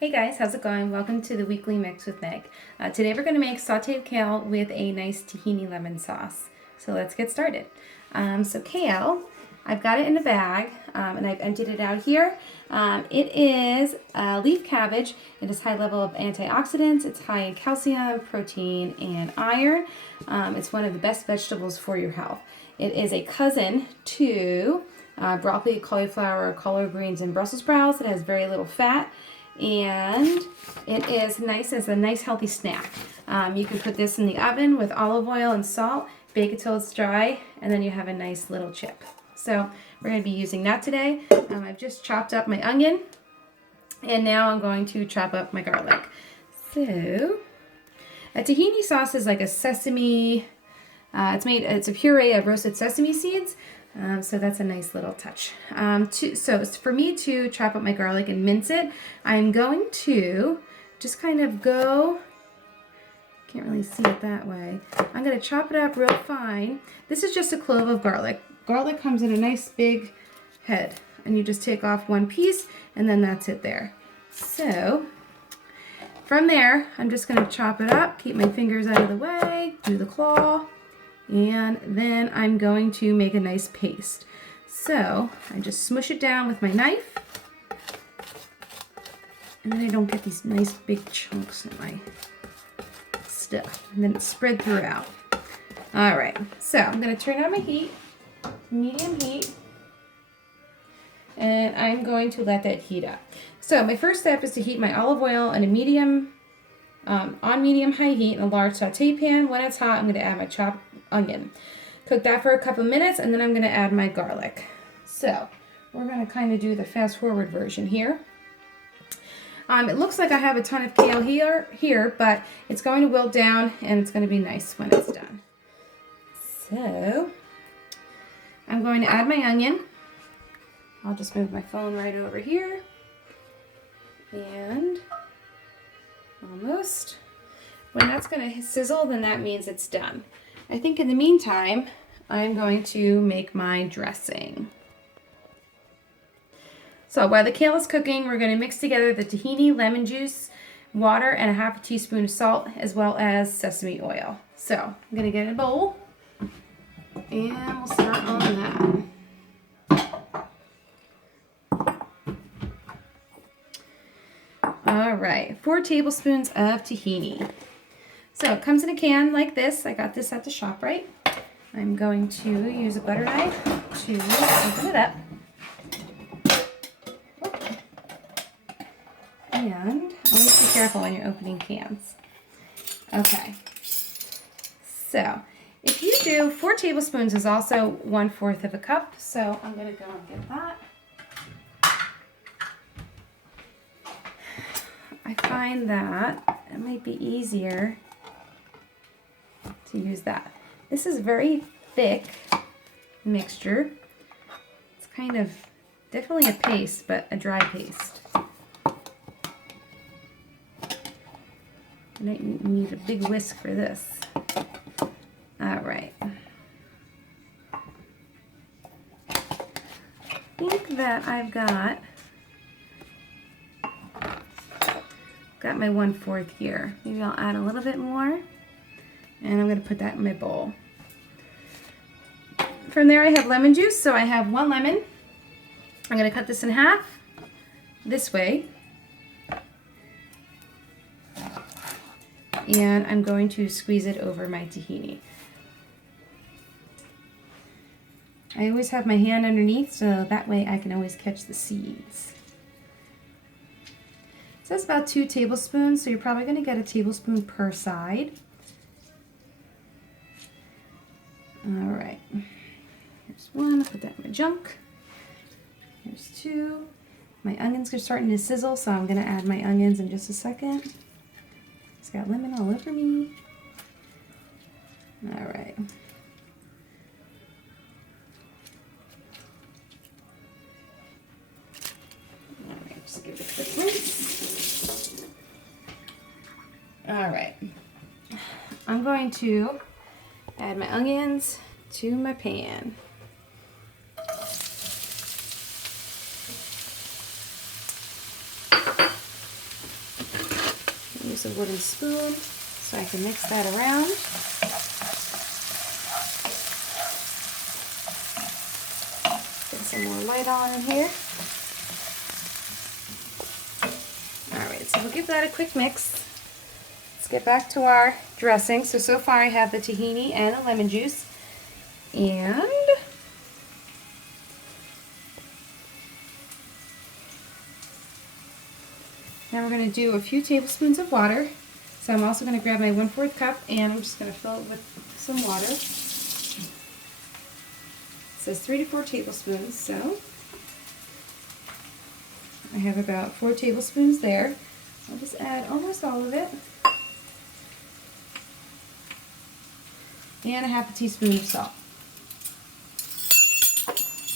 Hey guys, how's it going? Welcome to the weekly mix with Meg. Today we're going to make sautéed kale with a nice tahini lemon sauce. So let's get started. So kale, I've got it in a bag and I've emptied it out here. It is leaf cabbage. It is high level of antioxidants. It's high in calcium, protein, and iron. It's one of the best vegetables for your health. It is a cousin to broccoli, cauliflower, collard greens, and Brussels sprouts. It has very little fat. And it is nice as a nice healthy snack. You can put this in the oven with olive oil and salt, bake it till it's dry, and then you have a nice little chip. So we're going to be using that today. I've just chopped up my onion, and now I'm going to chop up my garlic. So a tahini sauce is like a sesame. It's a puree of roasted sesame seeds. So that's a nice little touch. So for me to chop up my garlic and mince it, I'm going to just kind of go, can't really see it that way. I'm going to chop it up real fine. This is just a clove of garlic. Garlic comes in a nice big head, and you just take off one piece, and then that's it there. So from there, I'm just going to chop it up, keep my fingers out of the way, do the claw. And then I'm going to make a nice paste. So I just smush it down with my knife. And then I don't get these nice big chunks in my stuff. And then it's spread throughout. All right, so I'm going to turn on my heat, medium heat. And I'm going to let that heat up. So my first step is to heat my olive oil in a medium high heat in a large saute pan. When it's hot, I'm going to add my chopped onion. Cook that for a couple minutes, and then I'm going to add my garlic. So we're going to kind of do the fast forward version here. It looks like I have a ton of kale here, but it's going to wilt down, and it's going to be nice when it's done. So I'm going to add my onion. I'll just move my phone right over here. And almost. When that's going to sizzle, then that means it's done. I think in the meantime, I'm going to make my dressing. So while the kale is cooking, we're going to mix together the tahini, lemon juice, water, and a half a teaspoon of salt, as well as sesame oil. So I'm going to get a bowl, and we'll start on that. All right, 4 tablespoons of tahini. So it comes in a can like this. I got this at the shop, right? I'm going to use a butter knife to open it up. And always be careful when you're opening cans. Okay. So if you do, 4 tablespoons is also 1/4 of a cup. So I'm going to go and get that. I find that it might be easier to use that. This is very thick mixture. It's kind of definitely a paste, but a dry paste. And I need a big whisk for this. All right. I think that I've got my 1/4 here. Maybe I'll add a little bit more. And I'm going to put that in my bowl. From there I have lemon juice. So I have 1 lemon. I'm going to cut this in half this way. And I'm going to squeeze it over my tahini. I always have my hand underneath, so that way I can always catch the seeds. It says about 2 tablespoons, so you're probably going to get a tablespoon per side. All right, here's 1, I'll put that in my junk. Here's 2. My onions are starting to sizzle, so I'm going to add my onions in just a second. It's got lemon all over me. All right. All right, just give it a quick rinse. All right, I'm going to add my onions to my pan. use a wooden spoon so I can mix that around. Get some more light on in here. Alright, so we'll give that a quick mix. Let's get back to our dressing. So far I have the tahini and the lemon juice. And now we're going to do a few tablespoons of water. So I'm also going to grab my 1/4 cup and I'm just going to fill it with some water. It says 3 to 4 tablespoons, so I have about 4 tablespoons there. I'll just add almost all of it. And a 1/2 teaspoon of salt.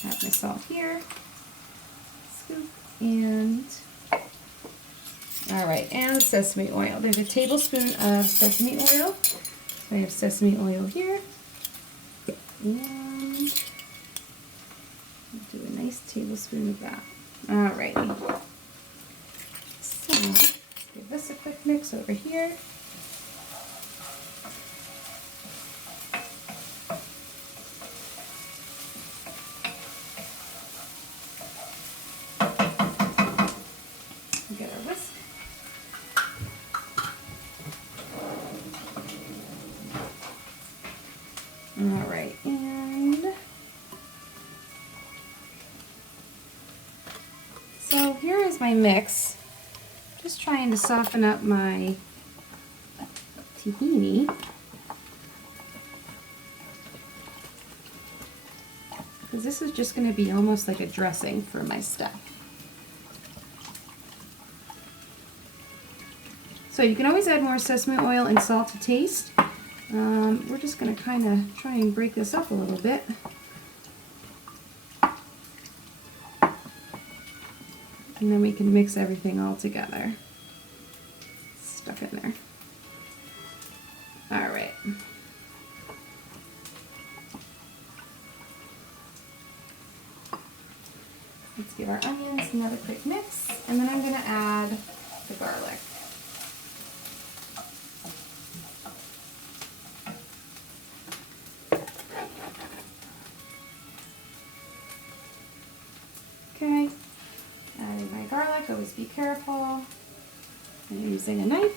Have my salt here. Scoop and alright, and sesame oil. There's a tablespoon of sesame oil. So I have sesame oil here. And do a nice tablespoon of that. Alright. So let's give this a quick mix over here. Get our whisk. Alright, and so here is my mix. Just trying to soften up my tahini. Because this is just going to be almost like a dressing for my stuff. So you can always add more sesame oil and salt to taste. We're just going to kind of try and break this up a little bit. And then we can mix everything all together. Stuck in there. Alright. Let's give our onions another quick mix. And then I'm going to add the garlic. Okay, adding my garlic, always be careful. I'm using a knife.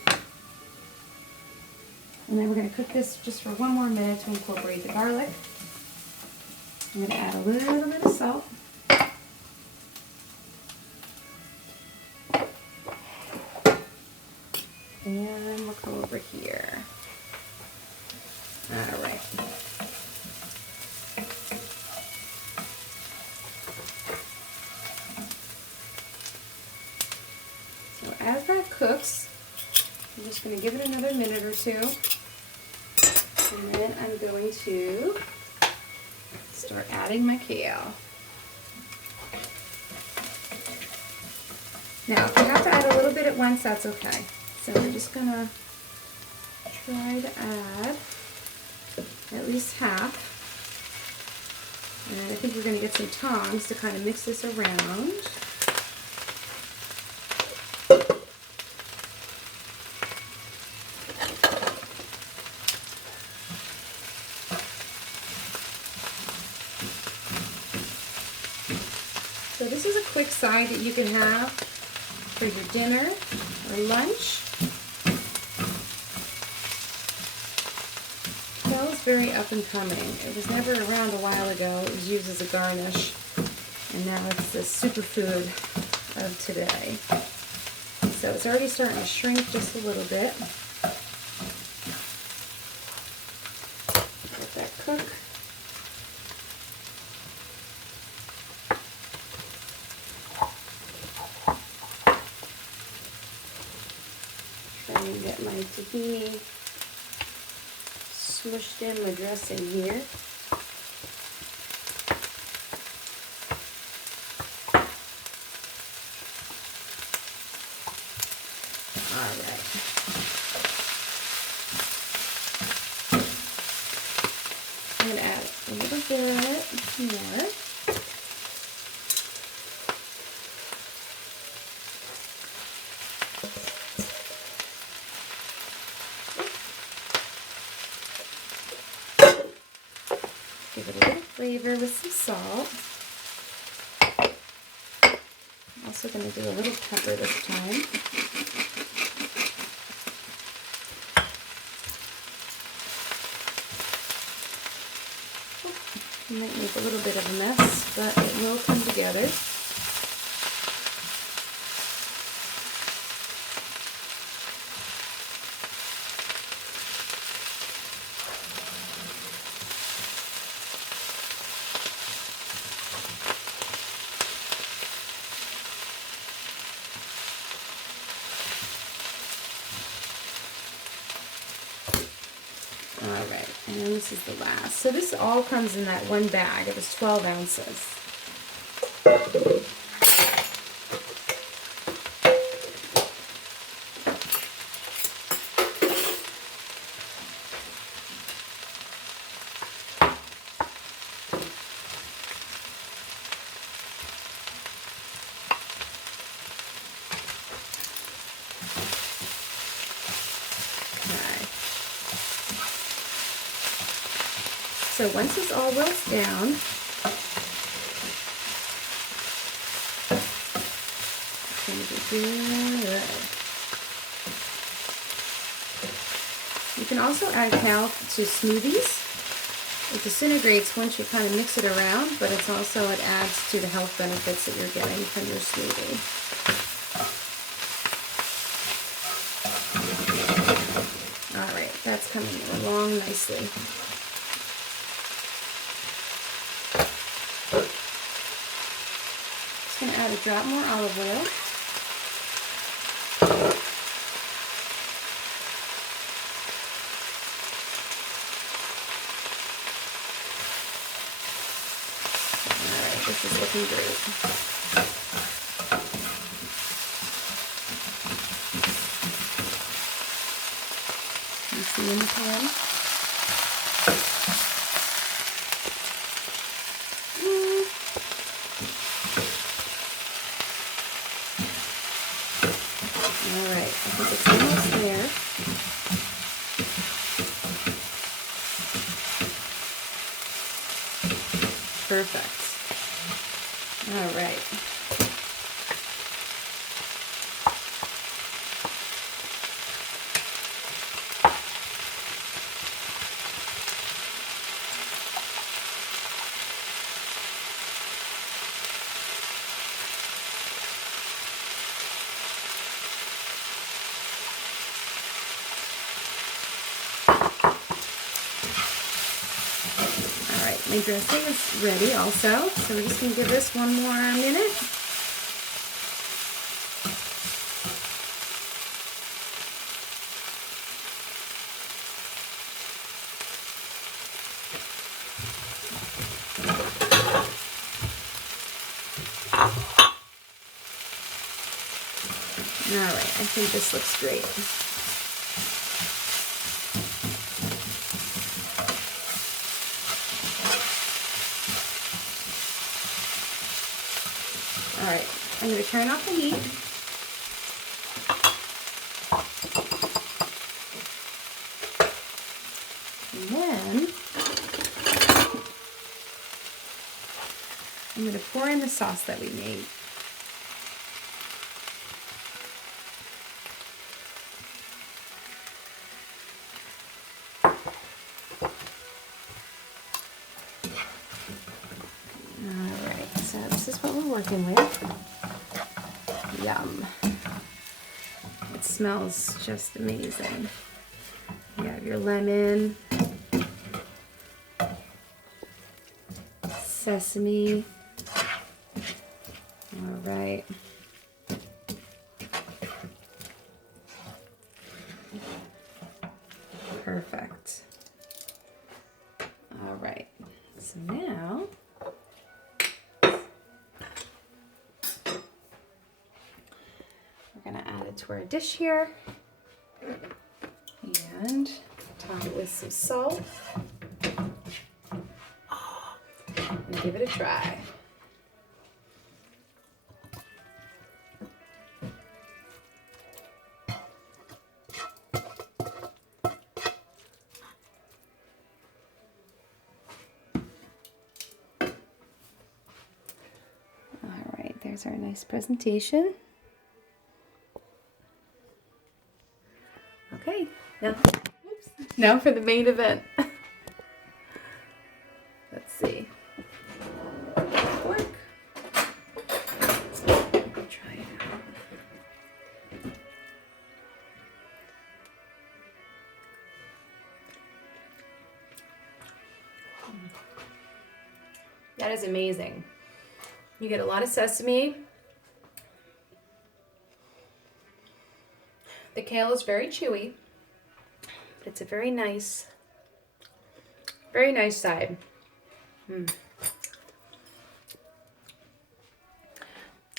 And then we're going to cook this just for 1 more minute to incorporate the garlic. I'm going to add a little bit of salt. And we'll go over here. Alright. As that cooks, I'm just going to give it another minute or two, and then I'm going to start adding my kale. Now, if you have to add a little bit at once, that's okay. So we're just going to try to add at least half, and I think we're going to get some tongs to kind of mix this around. So this is a quick side that you can have for your dinner or lunch. Kale is very up and coming. It was never around a while ago. It was used as a garnish, and now it's the superfood of today. So it's already starting to shrink just a little bit. Let that cook. Try and get my tahini smushed in the dressing here. Alright. I'm going to add a little bit more. flavor with some salt. I'm also going to do a little pepper this time. It might make a little bit of a mess, but it will come together. Alright, and this is the last. So this all comes in that one bag. It was 12 ounces. So once this all wilts down, it's going to be good. You can also add Kale to smoothies. It disintegrates once you kind of mix it around, but it adds to the health benefits that you're getting from your smoothie. All right, that's coming along nicely. Just going to add a drop more olive oil. Alright, this is looking great. You see in the pan? Alright, I think it's almost there. Perfect. Alright. My dressing is ready also, so we're just going to give this one more minute. Alright, I think this looks great. Alright, I'm going to turn off the heat. And then I'm going to pour in the sauce that we made. Alright, so this is what we're working with. Yum. It smells just amazing. You have your lemon, sesame. Alright. Perfect. Alright. So now we're going to add it to our dish here and top it with some salt and give it a try. There's our nice presentation. Okay, now for the main event. Let's see. Fork. Try it out. That is amazing. You get a lot of sesame. The kale is very chewy. It's a very nice side. All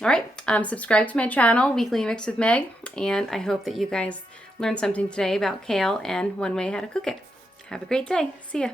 right, subscribe to my channel, Weekly Mix with Meg, and I hope that you guys learned something today about kale and one way how to cook it. Have a great day. See ya.